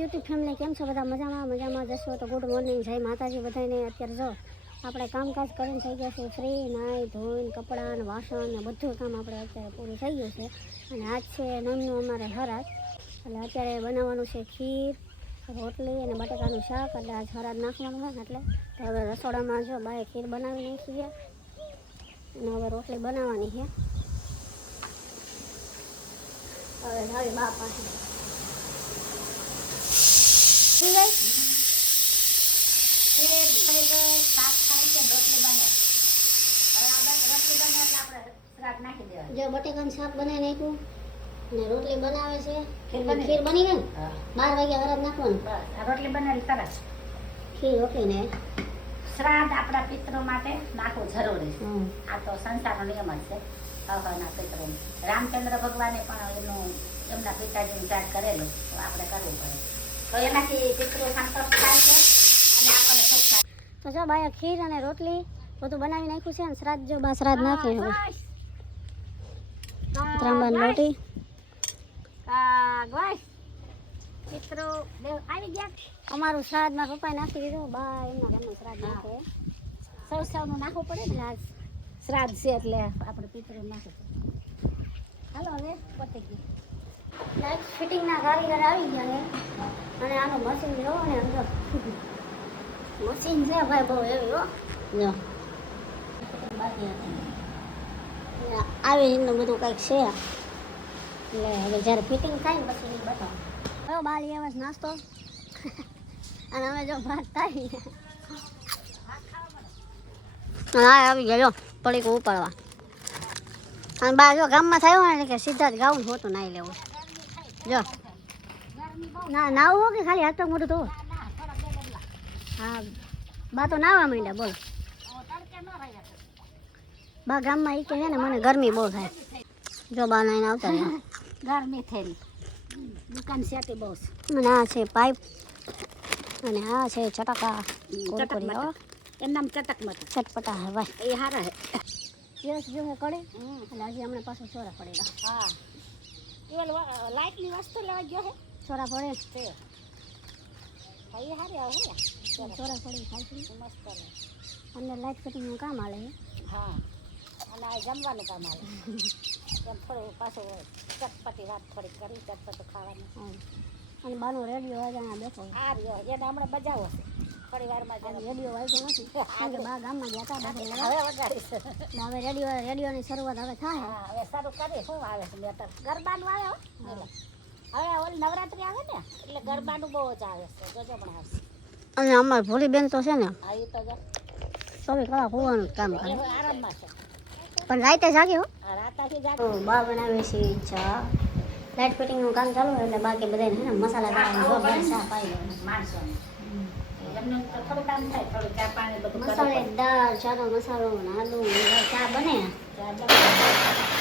YouTube family કેમ છો બધા? મજામાં? મજામાં જશો તો ગુડ મોર્નિંગ જય માતાજી બધાને. અત્યારે જો આપણે કામકાજ કરીને થઈ ગયા છે ફ્રી નાહી ધોઈને કપડાં ને વાસણ ને બધું કામ આપણે અત્યારે પૂરું થઈ ગયું છે. અને આજ છે નમનું અમારે હરાજ. એટલે અત્યારે બનાવવાનું છે ખીર, રોટલી અને બટાકાનું શાક. એટલે આજ હરાજ નાખવાનું હોય એટલે હવે રસોડામાં જો બાય ખીર બનાવી નાખી છે. અને હવે રોટલી બનાવવાની છે. હવે જાવી બા થઈ ગઈ જો બટેકાનું શાક બનાવી નાખ્યું ને રોટલી બનાવે છે ખીર બની ગઈ. ને? બાર વાગ્યા હરાજ નાખવાનું. રોટલી બનાવી તરસ ખીર ઓકે ને? શ્રાદ્ધ આપણા પિત્રો માટે નાખવું જરૂરી છે. આ તો સંસારનો નિયમ જ છે અહના પિત્રો રામચંદ્ર ભગવાને પણ એનું એમના પિતાજીનું શ્રાદ્ધ કરેલું તો આપણે કરવું પડે. તો એનાથી પિતરો સંતોષ થાય છે અને આપણને સુખ થાય તો જો બાયા ખીર અને રોટલી બધું બનાવી નાખ્યું છે અને શ્રાદ્ધ જો બા શ્રાદ્ધ નાખી હવે. ત્રાંબાની રોટી. આવી ગયા. અમારું શ્રાદ્ધ મારા પપ્પાએ નાખી દીધું. બા એમના ઘરનું શ્રાદ્ધ નાખે. સૌ સૌનું નાખવું પડે ને આજ. શ્રાદ્ધ છે એટલે આપણે પિતરો નાખવું હાલો હવે પતી ગયું. લાઈટ ફિટિંગના કારીગર આવી ગયા છે. અને આનું મશીન જોવો ને અંદર મશીન છે ભાઈ, બહુ એવી હો. જો. આવી રીતનું બધું કંઈક છે. એટલે હવે જ્યારે ફિટિંગ થાય ને પછી બતાવો. કયો બાળી આવે નાસ્તો. અને હવે જો ભાત થાય. આવી ગયો, જો, પડીકું ઉપાડવા. અને બા જો ગામમાં થયો ને કે સીધા જ ગાઉન હોતું નાઈ લેવું. જો. ના નાવું હો કે ખાલી હાથ પગ મોટું તો હા બા તો નાવા માંડ્યા બોલ. બા ગામમાં એ કે છે ને મને ગરમી બહુ થાય. જો બા નાઈને આવતા ગરમી થયેલી. દુકાન સેટી બહુ. છે આ છે પાઇપ. અને આ છે ચટાકા ચટક કુરકુરી એમ નામ ચટક મટ ચટપટા હે એ હારા હે દિવસ જો હે કડે એટલે હજી હમણાં પાછું ચોરા પડેલા. હા. લાઇટની વસ્તુ લેવા ગયો હે ચોરા જ તે ભાઈ હારે આવે હે ચોરા પડે ખાય છે. મસ્ત અને લાઈટ ફિટિંગનું કામ આલે હા અને આ જમવાનું કામ આવે કેમ થોડું પાછું ચટપટી વાત થોડી કરી ચટપટું ખાવાનું. અને બાનો રેડિયો વાગ્યા અહીંયા બેઠો. આ રહ્યો. એને હમણાં બજાવો છે. થોડી વારમાં રેડિયો વાગ્યો નથી. કારણ કે બા ગામમાં ગયા હતા હવે વગાડીશ. હવે રેડિયો રેડિયોની શરૂઆત હવે થાય. હવે શરૂ કરી. શું આવે છે? મેટર ગરબાનું આવે હો. એટલે હવે ઓલી નવરાત્રી આવે ને એટલે ગરબાનું બહુ જ આવે છે જોજો પણ આવશે અને અમાર ભોલી બેન તો છે ને હા એ તો જો ચોવીસ કલાક હોવાનું કામ કરે. આરામમાં છે. પણ રાતે જાગે હો. રાતાથી જાગે. બા બનાવે છે ચા. લાઇટ ફિટિંગનું કામ ચાલુ હોય એટલે બાકી બધાને ને મસાલા ચા પાઈ કામ થાય થોડું ચા પાણી બધું મસાલે દાળ ચાનો મસાલો ને આલુ ચા બને. ચા બનાવો.